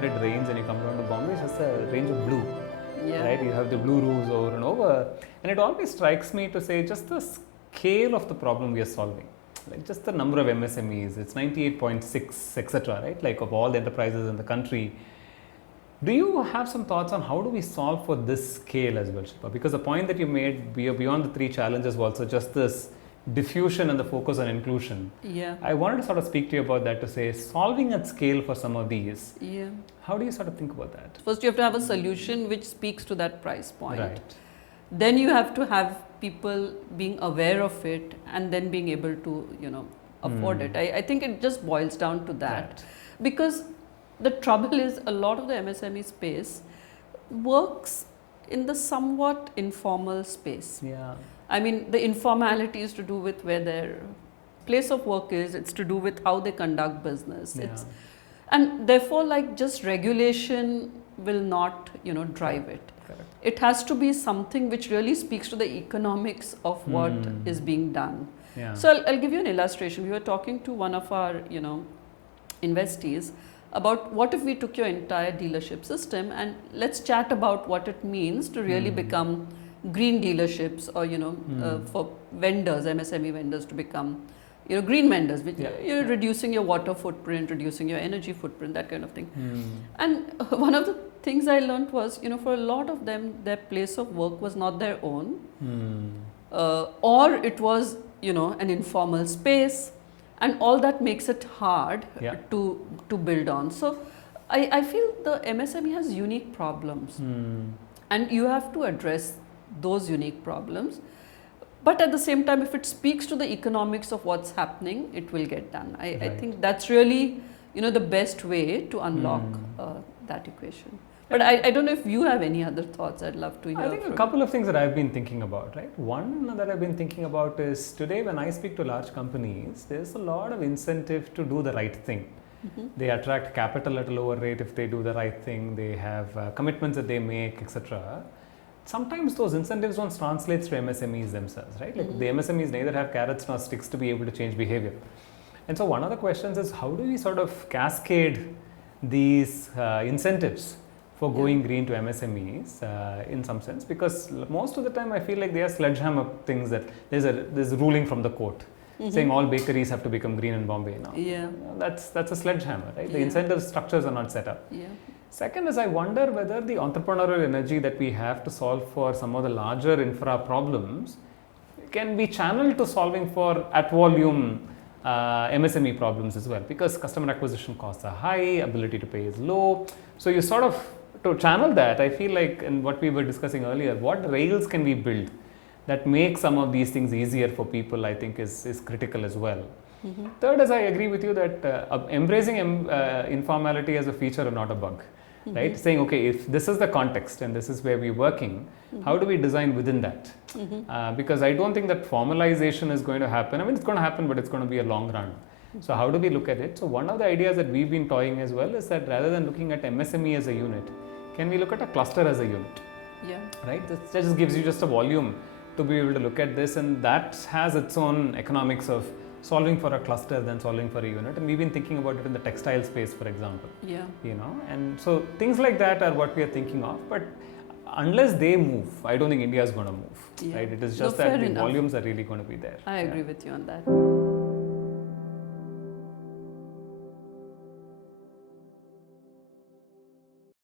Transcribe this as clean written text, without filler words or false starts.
elaborate range and you come down to Bombay, it's just a range of blue. Yeah. Right? You have the blue roofs over and over. And it always strikes me to say just the scale of the problem we are solving. Like just the number of MSMEs, it's 98.6, etc. Right? Like of all the enterprises in the country. Do you have some thoughts on how do we solve for this scale as well, Shilpa? Because the point that you made beyond the three challenges was also just this diffusion and the focus on inclusion. Yeah. I wanted to sort of speak to you about that to say solving at scale for some of these. Yeah. How do you sort of think about that? First, you have to have a solution which speaks to that price point. Right. Then you have to have people being aware of it and then being able to, afford it. I think it just boils down to that. Right. Because the trouble is a lot of the MSME space works in the somewhat informal space. Yeah. I mean, the informality is to do with where their place of work is, it's to do with how they conduct business. Yeah. And therefore, like just regulation will not, drive it. Correct. It has to be something which really speaks to the economics of what is being done. Yeah. So I'll give you an illustration. We were talking to one of our, investees about what if we took your entire dealership system and let's chat about what it means to really become green dealerships or, for vendors, MSME vendors to become, green vendors, which you're reducing your water footprint, reducing your energy footprint, that kind of thing. And one of the things I learned was, for a lot of them, their place of work was not their own, or it was, an informal space, and all that makes it hard to build on. So I feel the MSME has unique problems, and you have to address those unique problems. But at the same time, if it speaks to the economics of what's happening, it will get done. I think that's really, the best way to unlock that equation. But I don't know if you have any other thoughts. I'd love to hear. I think a couple of things that I've been thinking about, right? One that I've been thinking about is today when I speak to large companies, there's a lot of incentive to do the right thing. They attract capital at a lower rate if they do the right thing. They have commitments that they make, etc. Sometimes those incentives don't translate to MSMEs themselves, right? Like the MSMEs neither have carrots nor sticks to be able to change behavior. And so one of the questions is how do we sort of cascade these incentives for going green to MSMEs in some sense? Because most of the time I feel like they are sledgehammer things that there's a ruling from the court saying all bakeries have to become green in Bombay now. Yeah. That's a sledgehammer, right? The incentive structures are not set up. Yeah. Second is I wonder whether the entrepreneurial energy that we have to solve for some of the larger infra problems can be channeled to solving for at volume MSME problems as well, because customer acquisition costs are high, ability to pay is low. So you sort of, to channel that, I feel like in what we were discussing earlier, what rails can we build that make some of these things easier for people, I think is critical as well. Third is I agree with you that embracing informality as a feature and not a bug. Right? Saying, okay, if this is the context and this is where we're working, how do we design within that? Because I don't think that formalization is going to happen. I mean, it's going to happen, but it's going to be a long run. So how do we look at it? So one of the ideas that we've been toying as well is that rather than looking at MSME as a unit, can we look at a cluster as a unit? Yeah. Right? That just gives you just a volume to be able to look at this, and that has its own economics of solving for a cluster than solving for a unit. And we've been thinking about it in the textile space, for example. Yeah. And so things like that are what we are thinking of. But unless they move, I don't think India is going to move. Right? It is just that the volumes are really going to be there. I agree with you on that.